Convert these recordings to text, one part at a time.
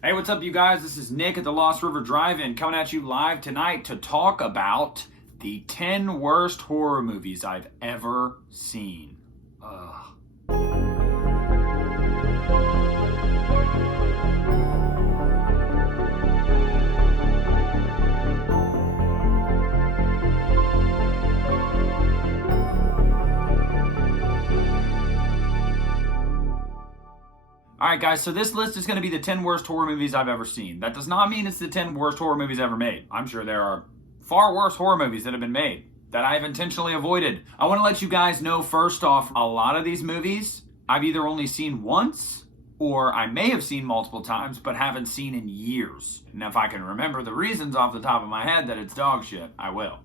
Hey, what's up, you guys? This is Nick at the Lost River Drive-In coming at you live tonight to talk about the 10 worst horror movies I've ever seen. Alright guys, so this list is going to be the 10 worst horror movies I've ever seen. That does not mean it's the 10 worst horror movies ever made. I'm sure there are far worse horror movies that have been made that I've intentionally avoided. I want to let you guys know first off, a lot of these movies I've either only seen once or I may have seen multiple times but haven't seen in years. And if I can remember the reasons off the top of my head that it's dog shit, I will.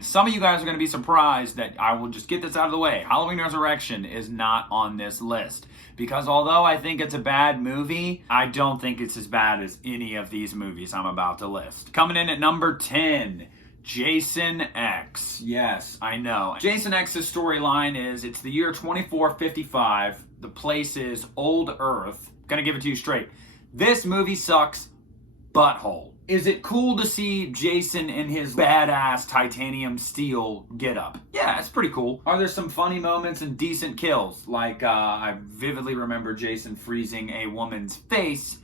Some of you guys are going to be surprised that I will just get this out of the way. Halloween Resurrection is not on this list. Because although I think it's a bad movie, I don't think it's as bad as any of these movies I'm about to list. Coming in at number 10, Jason X. Yes, I know. Jason X's storyline is, it's the year 2455. The place is Old Earth. Gonna give it to you straight. This movie sucks butthole. Is it cool to see Jason in his badass titanium steel getup? Yeah, it's pretty cool. Are there some funny moments and decent kills? Like, I vividly remember Jason freezing a woman's face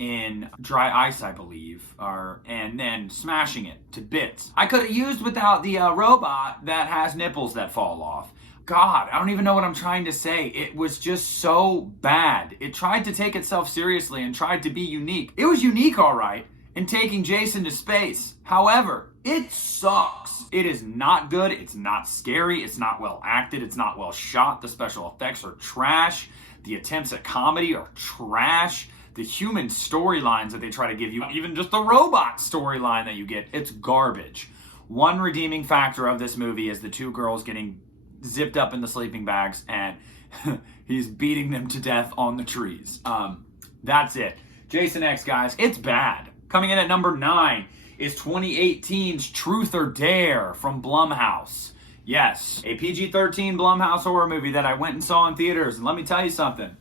in dry ice, I believe, and then smashing it to bits. I could have used without the robot that has nipples that fall off. God, I don't even know what I'm trying to say. It was just so bad. It tried to take itself seriously and tried to be unique. It was unique, all right, in taking Jason to space. However, it sucks. It is not good. It's not scary. It's not well acted. It's not well shot. The special effects are trash. The attempts at comedy are trash. The human storylines that they try to give you, even just the robot storyline that you get, it's garbage. One redeeming factor of this movie is the two girls getting zipped up in the sleeping bags and he's beating them to death on the trees. That's it. Jason X, guys, it's bad. Coming in at number 9 is 2018's Truth or Dare from Blumhouse. Yes, a PG-13 Blumhouse horror movie that I went and saw in theaters. And let me tell you something.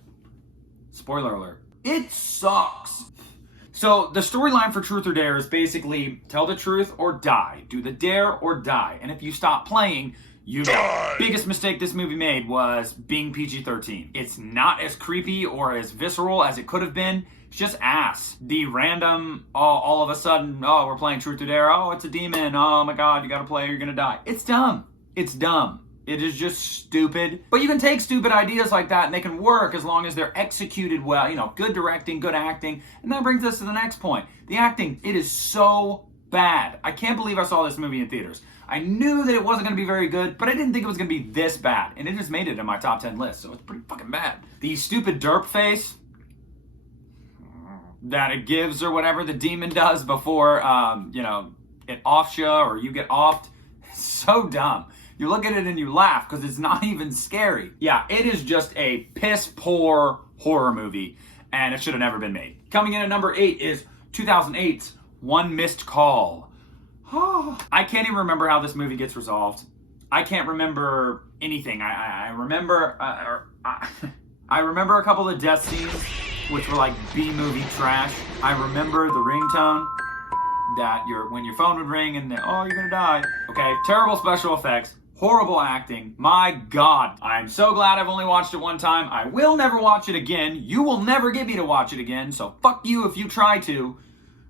Spoiler alert. It sucks. So the storyline for Truth or Dare is basically tell the truth or die. Do the dare or die. And if you stop playing, you die. Biggest mistake this movie made was being PG-13. It's not as creepy or as visceral as it could have been. It's just ass. The random, all of a sudden, we're playing Truth or Dare. Oh, it's a demon. Oh my God, you gotta play or you're gonna die. It's dumb. It's dumb. It is just stupid. But you can take stupid ideas like that and they can work as long as they're executed well. You know, good directing, good acting. And that brings us to the next point. The acting, it is so bad. I can't believe I saw this movie in theaters. I knew that it wasn't going to be very good, but I didn't think it was going to be this bad. And it just made it in my top 10 list, so it's pretty fucking bad. The stupid derp face that it gives or whatever the demon does before, it offs you or you get offed. It's so dumb. You look at it and you laugh because it's not even scary. Yeah, it is just a piss poor horror movie and it should have never been made. Coming in at number 8 is 2008's One Missed Call. I can't even remember how this movie gets resolved. I can't remember anything. I remember I remember a couple of death scenes, which were like B-movie trash. I remember the ringtone that when your phone would ring and you're gonna die. Okay, terrible special effects, horrible acting. My God, I'm so glad I've only watched it one time. I will never watch it again. You will never get me to watch it again. So fuck you if you try to.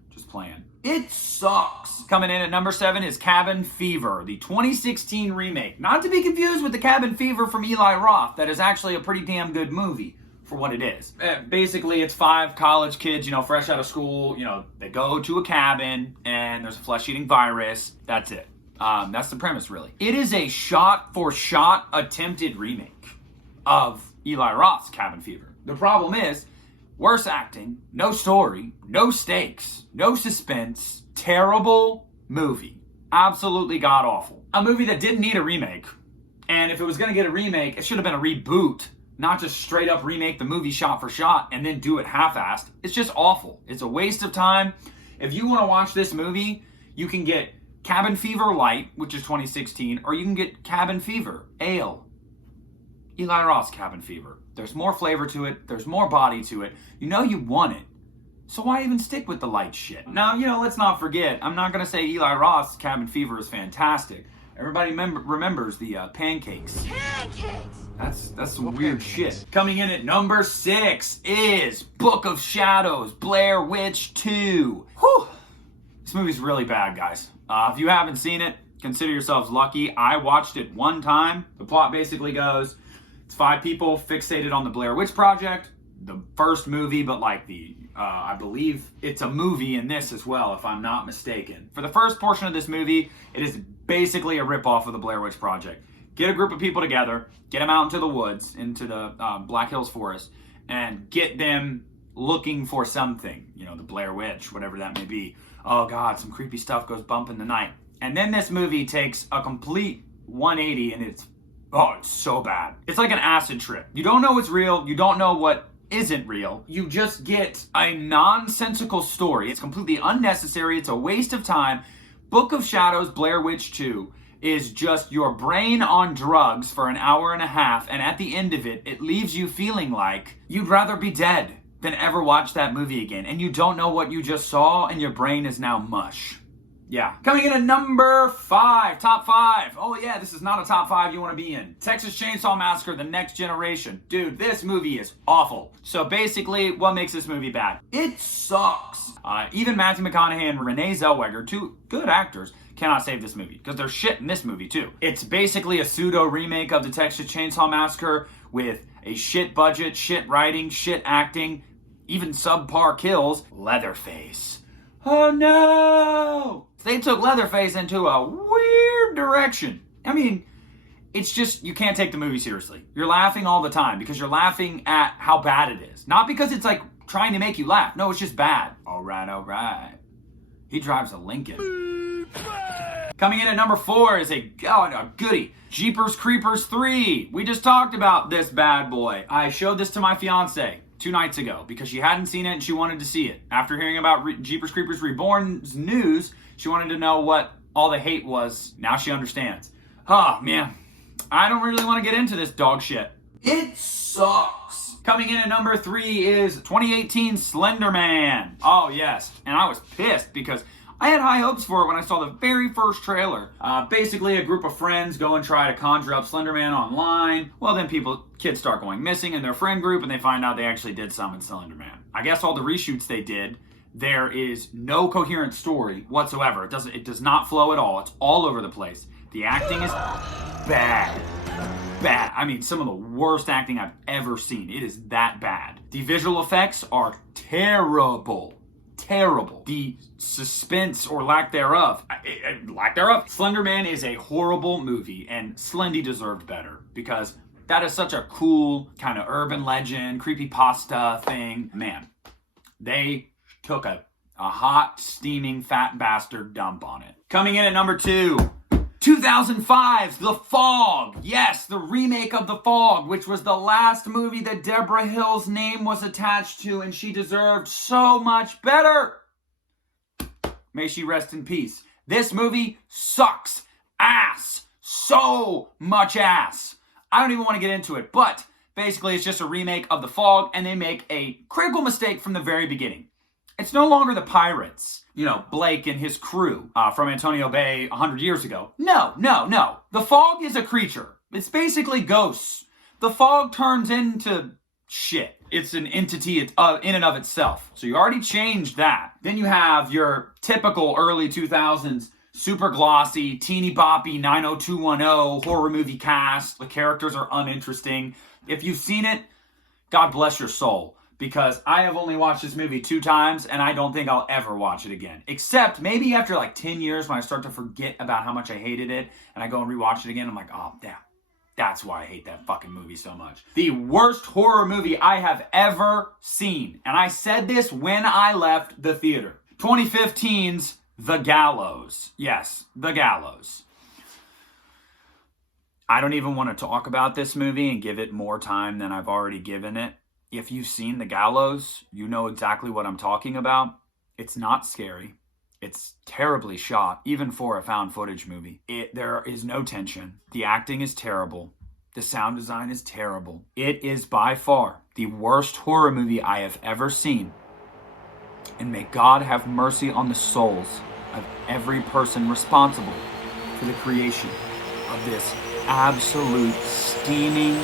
Just playing. It sucks. Coming in at number 7 is Cabin Fever, the 2016 remake. Not to be confused with the Cabin Fever from Eli Roth. That is actually a pretty damn good movie for what it is. Basically, it's 5 college kids, fresh out of school. They go to a cabin and there's a flesh-eating virus. That's it. That's the premise, really. It is a shot-for-shot attempted remake of Eli Roth's Cabin Fever. The problem is, worse acting, no story, no stakes, no suspense, terrible movie. Absolutely god-awful. A movie that didn't need a remake. And if it was going to get a remake, it should have been a reboot, not just straight up remake the movie shot for shot and then do it half-assed. It's just awful. It's a waste of time. If you want to watch this movie, you can get Cabin Fever Light, which is 2016, or you can get Cabin Fever Ale. Eli Roth's Cabin Fever. There's more flavor to it. There's more body to it. You know you want it. So why even stick with the light shit? Now, let's not forget, I'm not going to say Eli Roth's Cabin Fever is fantastic. Everybody remembers the pancakes. Pancakes! That's some weird shit. Coming in at number 6 is Book of Shadows, Blair Witch 2. Whew. This movie's really bad, guys. If you haven't seen it, consider yourselves lucky. I watched it one time. The plot basically goes, it's 5 people fixated on the Blair Witch Project. The first movie, but I believe it's a movie in this as well, if I'm not mistaken. For the first portion of this movie, it is basically a ripoff of the Blair Witch Project. Get a group of people together, get them out into the woods, into the Black Hills Forest, and get them looking for something. The Blair Witch, whatever that may be. Oh God, some creepy stuff goes bump in the night. And then this movie takes a complete 180 and it's so bad. It's like an acid trip. You don't know what's real, you don't know what isn't real. You just get a nonsensical story. It's completely unnecessary. It's a waste of time. Book of Shadows, Blair Witch 2 is just your brain on drugs for an hour and a half, and at the end of it, it leaves you feeling like you'd rather be dead than ever watch that movie again. And you don't know what you just saw, and your brain is now mush. Yeah. Coming in at number 5, top 5. Oh yeah, this is not a top 5 you want to be in. Texas Chainsaw Massacre, The Next Generation. Dude, this movie is awful. So basically, what makes this movie bad? It sucks. Even Matthew McConaughey and Renee Zellweger, 2 good actors, cannot save this movie, because there's shit in this movie too. It's basically a pseudo remake of the Texas Chainsaw Massacre with a shit budget, shit writing, shit acting, even subpar kills. Leatherface. Oh no! They took Leatherface into a weird direction. I mean, it's just, you can't take the movie seriously. You're laughing all the time because you're laughing at how bad it is. Not because it's like trying to make you laugh. No, it's just bad. All right. He drives a Lincoln. Coming in at number 4 is a goodie. Jeepers Creepers 3. We just talked about this bad boy. I showed this to my fiance 2 nights ago because she hadn't seen it and she wanted to see it. After hearing about Jeepers Creepers Reborn's news, she wanted to know what all the hate was. Now she understands. Oh, man. I don't really want to get into this dog shit. It sucks. Coming in at number 3 is 2018 Slenderman. Oh, yes. And I was pissed because I had high hopes for it when I saw the very first trailer. Basically, a group of friends go and try to conjure up Slenderman online. Well, then kids start going missing in their friend group, and they find out they actually did summon Slenderman. I guess all the reshoots they did, there is no coherent story whatsoever. It does not flow at all. It's all over the place. The acting is bad. Bad. I mean, some of the worst acting I've ever seen. It is that bad. The visual effects are terrible. Terrible. The suspense or lack thereof. Slenderman is a horrible movie, and Slendy deserved better because that is such a cool kind of urban legend, creepypasta thing. Man, they took a hot, steaming, fat bastard dump on it. Coming in at number 2, 2005's The Fog. Yes, the remake of The Fog, which was the last movie that Deborah Hill's name was attached to, and she deserved so much better. May she rest in peace. This movie sucks ass. So much ass. I don't even want to get into it, but basically it's just a remake of The Fog, and they make a critical mistake from the very beginning. It's no longer the pirates, Blake and his crew from Antonio Bay 100 years ago. No. The Fog is a creature. It's basically ghosts. The Fog turns into shit. It's an entity in and of itself. So you already changed that. Then you have your typical early 2000s super glossy, teeny boppy 90210 horror movie cast. The characters are uninteresting. If you've seen it, God bless your soul. Because I have only watched this movie 2 times, and I don't think I'll ever watch it again. Except maybe after like 10 years when I start to forget about how much I hated it, and I go and rewatch it again, I'm like, oh, damn. That's why I hate that fucking movie so much. The worst horror movie I have ever seen. And I said this when I left the theater. 2015's The Gallows. Yes, The Gallows. I don't even want to talk about this movie and give it more time than I've already given it. If you've seen The Gallows, you know exactly what I'm talking about. It's not scary. It's terribly shot, even for a found footage movie. There is no tension. The acting is terrible. The sound design is terrible. It is by far the worst horror movie I have ever seen. And may God have mercy on the souls of every person responsible for the creation of this absolute steaming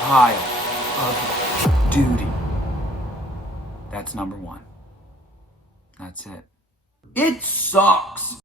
pile of duty. That's number one. That's it. It sucks.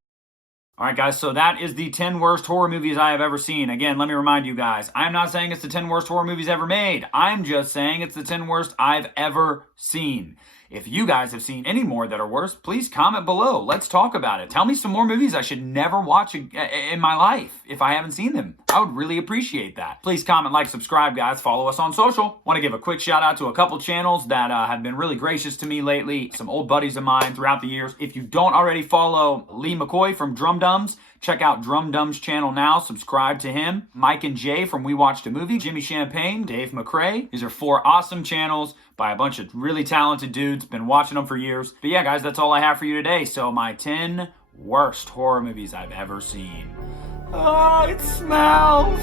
All right, guys, so that is the 10 worst horror movies I have ever seen. Again, let me remind you guys, I'm not saying it's the 10 worst horror movies ever made. I'm just saying it's the 10 worst I've ever seen. If you guys have seen any more that are worse, please comment below. Let's talk about it. Tell me some more movies I should never watch in my life if I haven't seen them. I would really appreciate that. Please comment, like, subscribe, guys. Follow us on social. Want to give a quick shout out to a couple channels that have been really gracious to me lately. Some old buddies of mine throughout the years. If you don't already follow Lee McCoy from Drum Dums, check out Drum Dums channel now. Subscribe to him. Mike and Jay from We Watched a Movie. Jimmy Champagne. Dave McCrae. These are 4 awesome channels by a bunch of really talented dudes. Been watching them for years. But yeah, guys, that's all I have for you today. So my 10 worst horror movies I've ever seen. Oh, it smells.